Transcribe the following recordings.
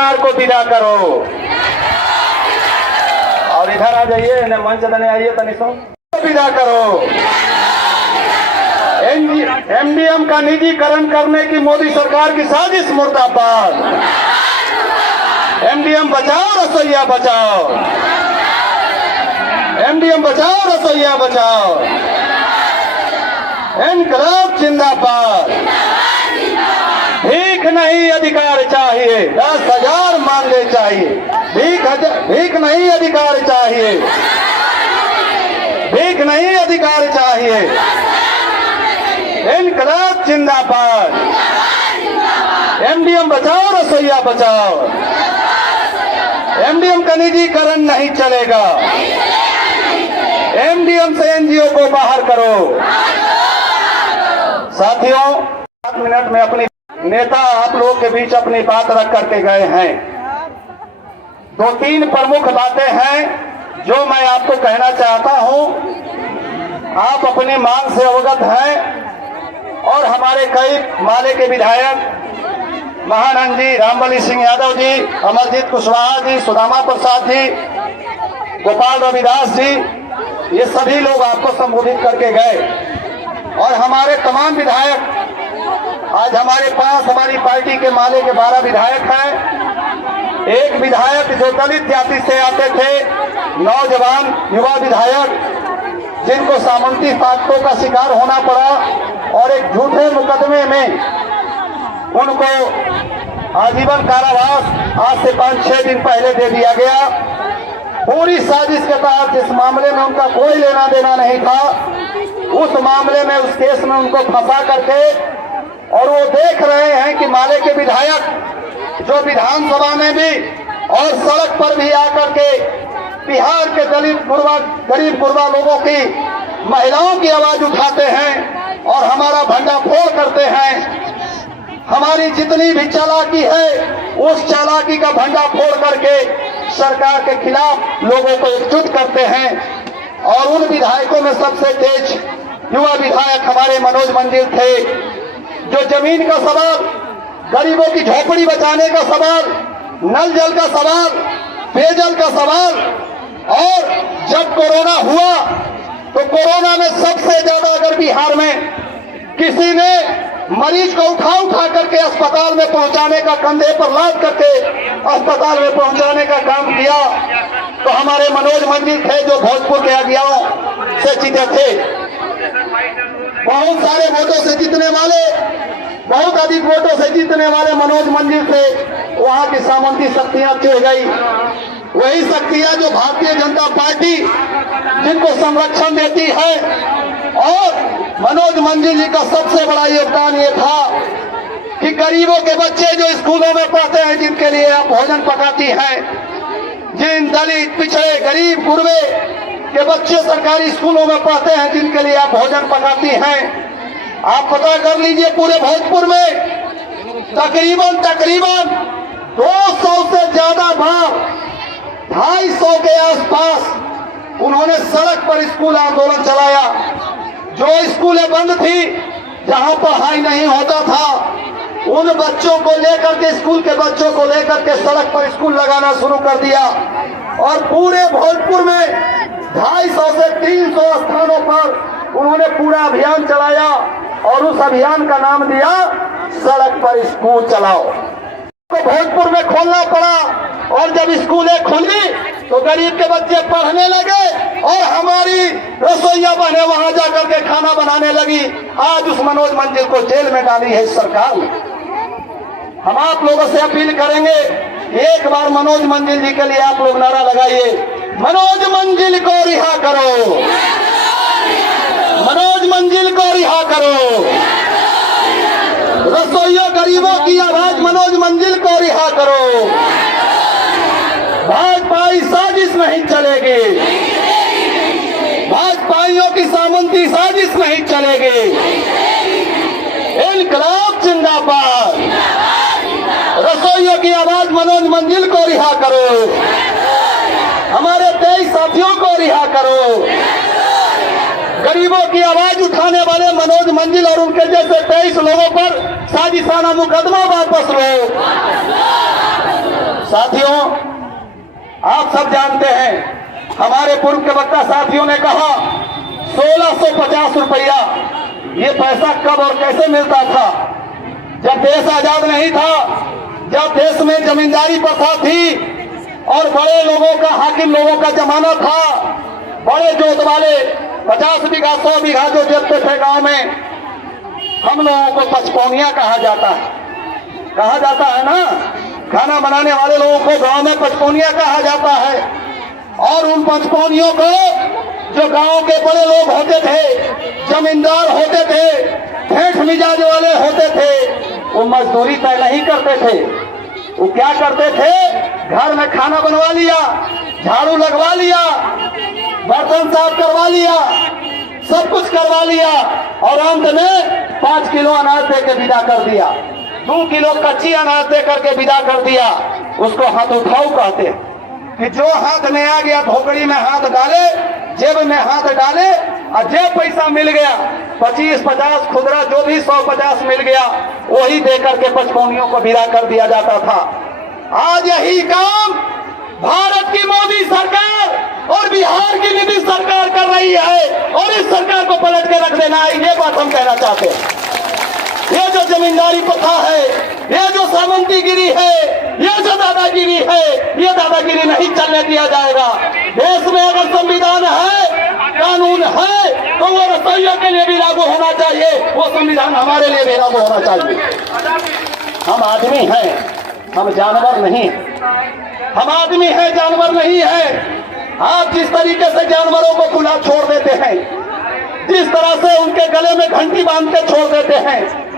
सरकार को विदा करो। और इधर आ जाइए, न मंच देने आइए, तनिषो विदा करो। एमडीएम का निजीकरण करने की मोदी सरकार की साजिश मुर्दाबाद। एमडीएम बचाओ, रसोइया बचाओ। एमडीएम बचाओ, रसोइया बचाओ। इनकलाब जिंदाबाद। भीख नहीं अधिकार चाहिए, 10,000 मांगे चाहिए। भीख नहीं अधिकार चाहिए, भीख नहीं अधिकार चाहिए। इनकलाब जिंदाबाद। एमडीएम बचाओ, रसोइया बचाओ। एमडीएम का निजीकरण नहीं चलेगा। एमडीएम से एनजीओ को बाहर करो। साथियों, 7 मिनट में अपनी नेता आप लोगों के बीच अपनी बात रख करके गए हैं। 2-3 प्रमुख बातें हैं जो मैं आपको कहना चाहता हूं। आप अपनी मांग से अवगत हैं और हमारे कई माले के विधायक महानंद जी, रामबली सिंह यादव जी, अमरजीत कुशवाहा जी, सुदामा प्रसाद जी, गोपाल रविदास जी, ये सभी लोग आपको संबोधित करके गए। और हमारे तमाम विधायक, आज हमारे पास हमारी पार्टी के माले के 12 विधायक हैं। एक विधायक जो दलित जाति से आते थे, नौजवान युवा विधायक, जिनको सामंती ताकतों का शिकार होना पड़ा और एक झूठे मुकदमे में उनको आजीवन कारावास आज से 5-6 दिन पहले दे दिया गया। पूरी साजिश के तहत जिस मामले में उनका कोई लेना देना नहीं था, उस मामले में, उस केस में उनको फंसा करके, और वो देख रहे हैं कि माले के विधायक जो विधानसभा में भी और सड़क पर भी आकर के बिहार के दलित गुरबा, गरीब गुरबा लोगों की, महिलाओं की आवाज उठाते हैं और हमारा भंडाफोड़ करते हैं। हमारी जितनी भी चालाकी है, उस चालाकी का भंडाफोड़ करके सरकार के खिलाफ लोगों को एकजुट करते हैं। और उन विधायकों में सबसे तेज युवा विधायक हमारे मनोज मंजिल थे, जो जमीन का सवाल, गरीबों की झोपड़ी बचाने का सवाल, नल जल का सवाल, पेयजल का सवाल, और जब कोरोना हुआ तो कोरोना में सबसे ज्यादा अगर बिहार में किसी ने मरीज को उठा करके अस्पताल में पहुंचाने का, कंधे पर लाद करके अस्पताल में पहुंचाने का काम किया, तो हमारे मनोज मंजिल थे, जो भोजपुर के अज्ञाओं से जीते थे। बहुत सारे वोटों से जीतने वाले, बहुत अधिक वोटों से जीतने वाले मनोज मंजिल थे। वहां की सामंती शक्तियां चिढ़ गई। वही शक्तियां जो भारतीय जनता पार्टी जिनको संरक्षण देती है। और मनोज मंजिल जी का सबसे बड़ा योगदान ये था कि गरीबों के बच्चे जो स्कूलों में पढ़ते हैं, जिनके लिए आप भोजन पकाती हैं, जिन दलित, पिछड़े, गरीब, गुरबे के बच्चे सरकारी स्कूलों में पढ़ते हैं, जिनके लिए आप भोजन पकाती हैं, आप पता कर लीजिए पूरे भोजपुर में तकरीबन 200 से ज्यादा बार, 250 के आसपास उन्होंने सड़क पर स्कूल आंदोलन चलाया। जो स्कूलें बंद थी, जहां पढ़ाई नहीं होता था, उन बच्चों को लेकर के, स्कूल के बच्चों को लेकर के सड़क पर स्कूल लगाना शुरू कर दिया। और पूरे भोजपुर में 250 से 300 स्थानों पर उन्होंने पूरा अभियान चलाया और उस अभियान का नाम दिया सड़क पर स्कूल चलाओ। तो भोजपुर में खोलना पड़ा, और जब स्कूलें खुली तो गरीब के बच्चे पढ़ने लगे और हमारी रसोइया बहनें वहां जाकर के खाना बनाने लगी। आज उस मनोज मंजिल को जेल में डाली है सरकार ने। हम आप लोगों से अपील करेंगे, एक बार मनोज मंजिल जी के लिए आप लोग नारा लगाइए, मनोज मंजिल को रिहा करो, मनोज मंजिल को रिहा करो। रसोइयों गरीबों की आवाज मनोज मंजिल को रिहा करो। भाजपाई साजिश नहीं चलेगी, भाजपाइयों की सामंती साजिश नहीं चलेगी। इनकलाब जिंदाबाद। रसोइयों की आवाज मनोज मंजिल को रिहा करो, हमारे 23 साथियों को रिहा करो। गरीबों की आवाज उठाने वाले मनोज मंजिल और उनके जैसे 23 लोगों पर साजिशाना मुकदमा वापस लो। साथियों, आप सब जानते हैं, हमारे पूर्व के वक्ता साथियों ने कहा 1650 रुपया, ये पैसा कब और कैसे मिलता था? जब देश आजाद नहीं था, जब देश में जमींदारी प्रथा थी और बड़े लोगों का, हाकिम लोगों का जमाना था। बड़े जोत वाले 50 बीघा 100 बीघा जो जोतते थे गांव में, हम लोगों को पचपौनिया कहा जाता है ना। खाना बनाने वाले लोगों को गांव में पचपौनिया कहा जाता है। और उन पचपौनियों को जो गांव के बड़े लोग होते थे, जमींदार होते थे, ठेठ मिजाज वाले होते थे, वो मजदूरी तय नहीं करते थे। वो क्या करते थे? घर में खाना बनवा लिया, झाड़ू लगवा लिया, बर्तन साफ करवा लिया, सब कुछ करवा लिया और अंत में 5 किलो अनाज दे के विदा कर दिया, 2 किलो कच्ची अनाज दे करके विदा कर दिया। उसको हाथ उठाऊ कहते हैं कि जो हाथ में आ गया भोकड़ी में हाथ डाले, जेब में हाथ डाले और जे पैसा मिल गया 25-50 खुदरा जो भी 100-50 मिल गया, वही दे करके पचपौनियों को विदा कर दिया जाता था। आज यही काम भारत की मोदी सरकार और बिहार की नीतीश सरकार कर रही है और इस सरकार को पलट के रख देना है, ये बात हम कहना चाहते हैं। ये जो जमींदारी प्रथा है, ये जो सामंतीगिरी है, ये जो दादागिरी है, ये दादागिरी नहीं चलने दिया जाएगा। देश में अगर संविधान है, कानून है, तो वो रसोइयों के लिए भी लागू होना चाहिए, वो संविधान हमारे लिए भी लागू होना चाहिए। हम आदमी हैं, हम जानवर नहीं। हम आदमी हैं, जानवर नहीं है। आप जिस तरीके से जानवरों को खुला छोड़ देते हैं, जिस तरह से उनके गले में घंटी बांध के छोड़ देते हैं,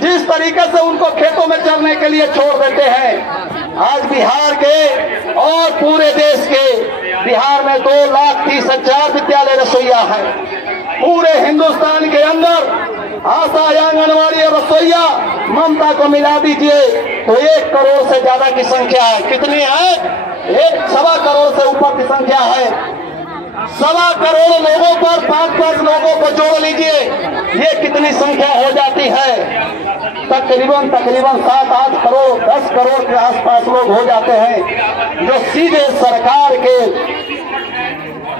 जिस तरीके से उनको खेतों में चरने के लिए छोड़ देते हैं, आज बिहार के और पूरे देश के, बिहार में 2,30,000 विद्यालय रसोईया है। पूरे हिंदुस्तान के अंदर आशा आंगनवाड़ी रसोईया ममता को मिला दीजिए तो 1 करोड़ से ज्यादा की संख्या है। कितनी है? 1.25 करोड़ से ऊपर की संख्या है। 1.25 करोड़ लोगों पर 5-5 लोगों को जोड़ लीजिए, ये कितनी संख्या हो जाती है? तकरीबन 7-8 करोड़ 10 करोड़ के आसपास लोग हो जाते हैं, जो सीधे सरकार के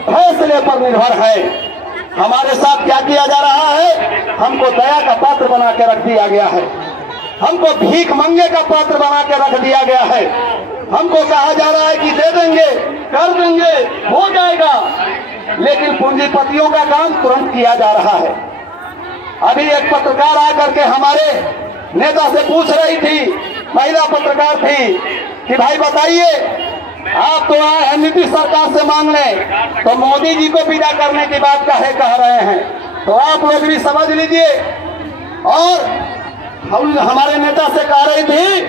फैसले पर निर्भर है। हमारे साथ क्या किया जा रहा है? हमको दया का पात्र बना के रख दिया गया है, हमको भीख मंगे का पात्र बना के रख दिया गया है। हमको कहा जा रहा है कि दे देंगे, कर देंगे, हो जाएगा, लेकिन पूंजीपतियों का काम तुरंत किया जा रहा है। अभी एक पत्रकार आकर के हमारे नेता से पूछ रही थी, महिला पत्रकार थी, कि भाई बताइए, आप तो आए हैं नीतीश सरकार से मांगने, तो मोदी जी को विदा करने की बात काहे कह रहे हैं? तो आप लोग भी समझ लीजिए। और हम हमारे नेता से कह रही थी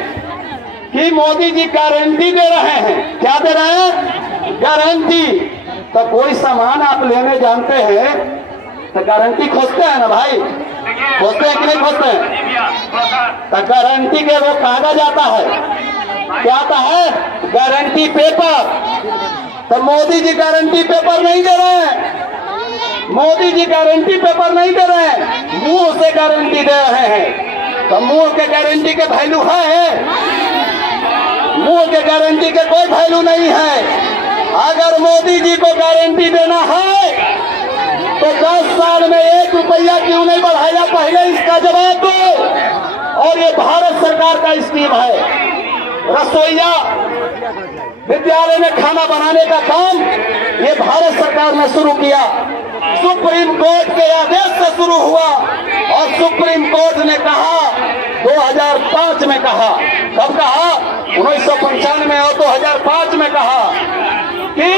कि मोदी जी गारंटी दे रहे हैं। क्या दे रहे हैं? गारंटी। तो कोई सामान आप लेने जानते हैं तो गारंटी खोजते हैं ना भाई, खोजते हैं कि नहीं खोजते हैं? तो गारंटी के वो कागज आता है, क्या आता है? Guarantee paper. तो मोदी जी गारंटी पेपर नहीं दे रहे हैं, मोदी जी गारंटी पेपर नहीं दे रहे हैं, मुंह से गारंटी दे रहे हैं। तो मुंह के गारंटी के वैल्यू है? मुंह के गारंटी के कोई वैल्यू नहीं है। अगर मोदी जी को गारंटी देना है तो 10 साल में 1 रुपया क्यों नहीं बढ़ाया, पहले इसका जवाब दो। और ये भारत सरकार का स्कीम है। रसोईया विद्यालय में खाना बनाने का काम ये भारत सरकार ने शुरू किया। सुप्रीम कोर्ट के आदेश से शुरू हुआ और सुप्रीम कोर्ट ने कहा 2005 में कहा, कब कहा? 1995 और 2005 में कहा कि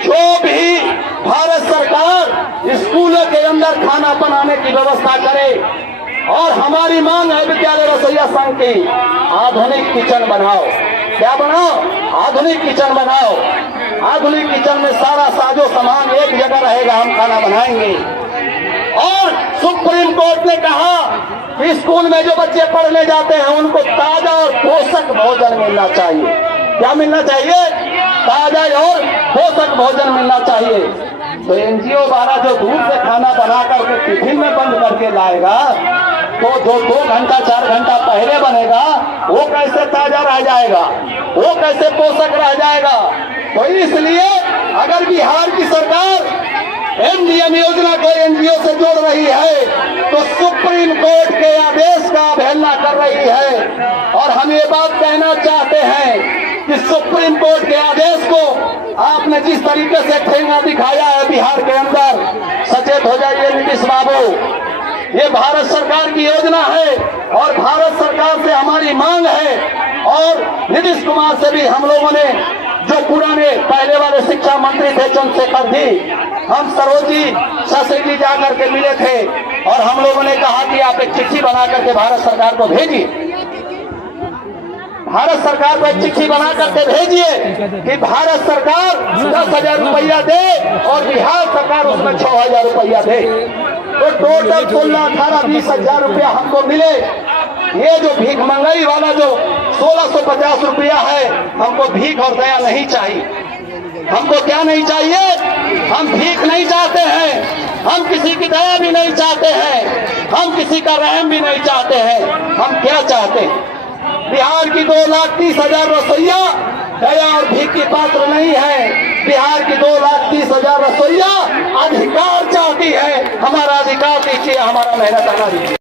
जो भी भारत सरकार स्कूलों के अंदर खाना बनाने की व्यवस्था करे, और हमारी मांग है विद्यालय रसोईया संघ की, आधुनिक किचन बनाओ। क्या बनाओ? आधुनिक किचन बनाओ। आधुनिक किचन में सारा साजो सामान एक जगह रहेगा, हम खाना बनाएंगे। और सुप्रीम कोर्ट ने कहा कि स्कूल में जो बच्चे पढ़ने जाते हैं उनको ताजा और पोषक भोजन मिलना चाहिए। क्या मिलना चाहिए? ताजा और पोषक भोजन मिलना चाहिए। तो एनजीओ वाला जो दूर से खाना बना करके टिफिन में बंद करके लाएगा, तो जो 2 घंटा 4 घंटा पहले बनेगा वो कैसे ताजा रह जाएगा, वो कैसे पोषक रह जाएगा। तो इसलिए अगर बिहार की सरकार एमडीएम योजना को एनजीओ से जोड़ रही है तो सुप्रीम कोर्ट के आदेश का अवहेलना कर रही है। और हम ये बात कहना चाहते हैं कि सुप्रीम कोर्ट के आदेश को आपने जिस तरीके से ठेंगा दिखाया है बिहार के अंदर, सचेत हो जाइए नीतीश बाबू। ये भारत सरकार की योजना है और भारत सरकार से हमारी मांग है। और नीतीश कुमार से भी हम लोगों ने, जो पुराने पहले वाले शिक्षा मंत्री थे चंद्रशेखर जी, हम सरोजी शास्त्री जी जाकर के मिले थे और हम लोगों ने कहा कि आप एक चिट्ठी बना करके भारत सरकार को भेजिए, भारत सरकार को एक चिट्ठी बना करके भेजिए कि भारत सरकार 10,000 रुपया दे और बिहार सरकार उसमें 6,000 रुपया दे। तो टोटल 16-18-20,000 रुपया हमको मिले। ये जो भीख मंगाई वाला जो 1650 रुपया है, हमको भीख और दया नहीं चाहिए। हमको क्या नहीं चाहिए? हम भीख नहीं चाहते हैं, हम किसी की दया भी नहीं चाहते हैं, हम किसी का रहम भी नहीं चाहते हैं। हम क्या चाहते हैं? बिहार की 2,30,000 रसोइया दया और भीख की पात्र नहीं है। बिहार की 2,30,000 रसोइया अधिकार चाहती है। हमारा अधिकार दीजिए, हमारा मेहनत करना दीजिए।